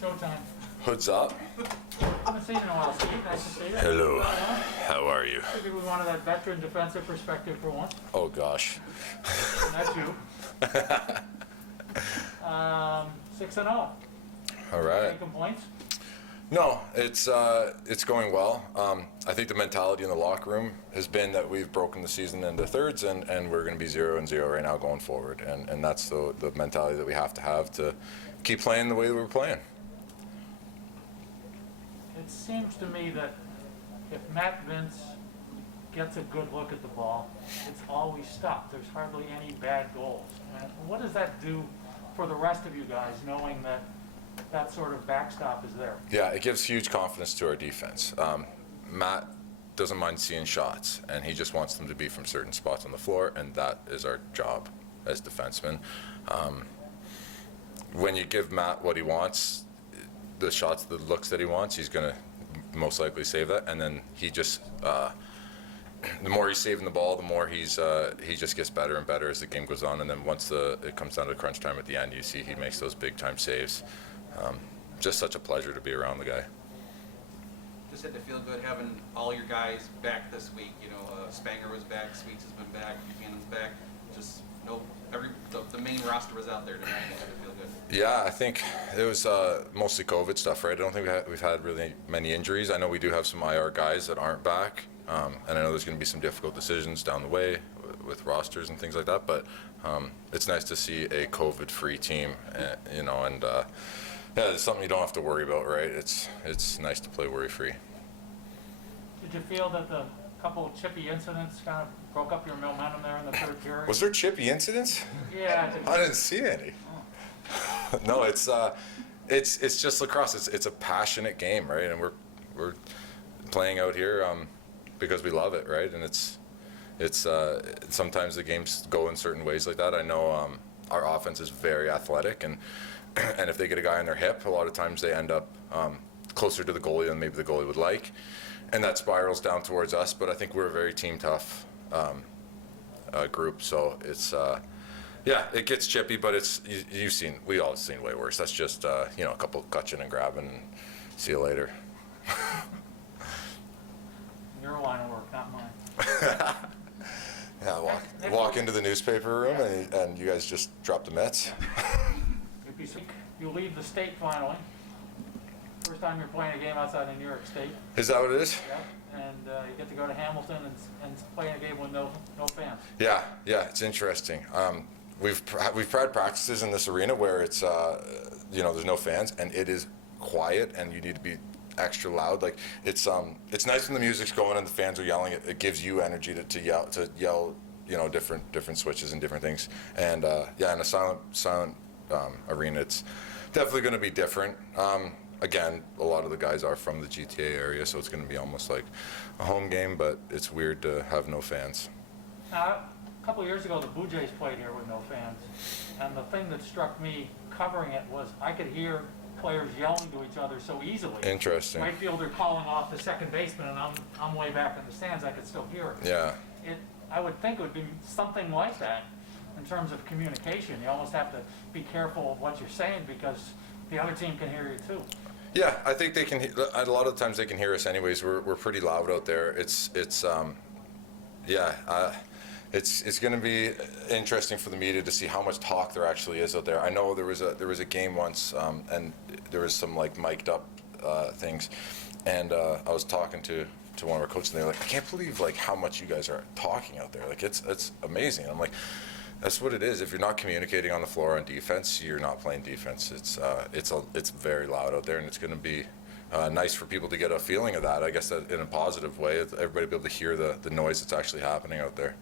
Showtime. Hood's up. Haven't seen you in a while, Steve. Nice to see you. Hello. How are you? Figured we wanted that veteran defensive perspective for once. Oh gosh. And that's you. 6-0. All right. Any complaints? No, it's going well. I think the mentality in the locker room has been that we've broken the season into thirds, and we're going to be 0-0 right now going forward, and that's the mentality that we have to keep playing the way that we're playing. It seems to me that if Matt Vince gets a good look at the ball, it's always stuck. There's hardly any bad goals. And what does that do for the rest of you guys, knowing that that sort of backstop is there? Yeah, it gives huge confidence to our defense. Matt doesn't mind seeing shots, and he just wants them to be from certain spots on the floor, and that is our job as defensemen. When you give Matt what he wants, the shots, the looks that he wants, he's going to most likely save that, and then he just the more he's saving the ball, the more he just gets better and better as the game goes on, and then once it comes down to crunch time at the end, you see he makes those big time saves. Just such a pleasure to be around the guy. Just had to feel good having all your guys back this week. You know, Spanger was back, Sweets has been back, Buchanan's back. Just the main roster was out there tonight. It had to feel good. Yeah, I think it was mostly COVID stuff, right? I don't think we've had really many injuries. I know we do have some IR guys that aren't back, and I know there's going to be some difficult decisions down the way with rosters and things like that. But it's nice to see a COVID-free team, you know, and yeah, it's something you don't have to worry about, right? It's nice to play worry-free. Did you feel that the couple of Chippy incidents kind of broke up your momentum there in the third period? Was there Chippy incidents? Yeah. I didn't see any. Oh. No, it's just lacrosse. It's a passionate game, right? And we're playing out here because we love it, right? And it's sometimes the games go in certain ways like that. I know our offense is very athletic, and if they get a guy on their hip, a lot of times they end up closer to the goalie than maybe the goalie would like, and that spirals down towards us. But I think we're a very team tough group, so it's yeah, it gets chippy, but we all seen way worse. That's just you know, a couple gutching and grabbing, and see you later. Your line of work, not mine. Yeah, walk into the newspaper room and you guys just drop the mitts. You leave the state finally. First time you're playing a game outside of New York State. Is that what it is? Yeah, and you get to go to Hamilton and play a game with no fans. Yeah, it's interesting. We've had practices in this arena where it's you know, there's no fans and it is quiet and you need to be extra loud. Like it's nice when the music's going and the fans are yelling. It gives you energy to yell, you know, different switches and different things. And yeah, in a silent arena, it's definitely going to be different. Again, a lot of the guys are from the GTA area, so it's going to be almost like a home game, but it's weird to have no fans. Now, a couple of years ago, the Blue Jays played here with no fans, and the thing that struck me covering it was I could hear players yelling to each other so easily. Interesting. Right fielder calling off the second baseman, and I'm way back in the stands. I could still hear it. Yeah. I would think it would be something like that in terms of communication. You almost have to be careful of what you're saying because the other team can hear you too. Yeah, I think they can. A lot of times they can hear us anyways. We're pretty loud out there. It's going to be interesting for the media to see how much talk there actually is out there. I know there was a game once, and there was some like mic'd up things, and I was talking to one of our coaches, and they're like, I can't believe like how much you guys are talking out there. Like it's amazing. I'm like, that's what it is. If you're not communicating on the floor on defense, you're not playing defense. It's very loud out there, and it's going to be nice for people to get a feeling of that. I guess that in a positive way, everybody be able to hear the noise that's actually happening out there.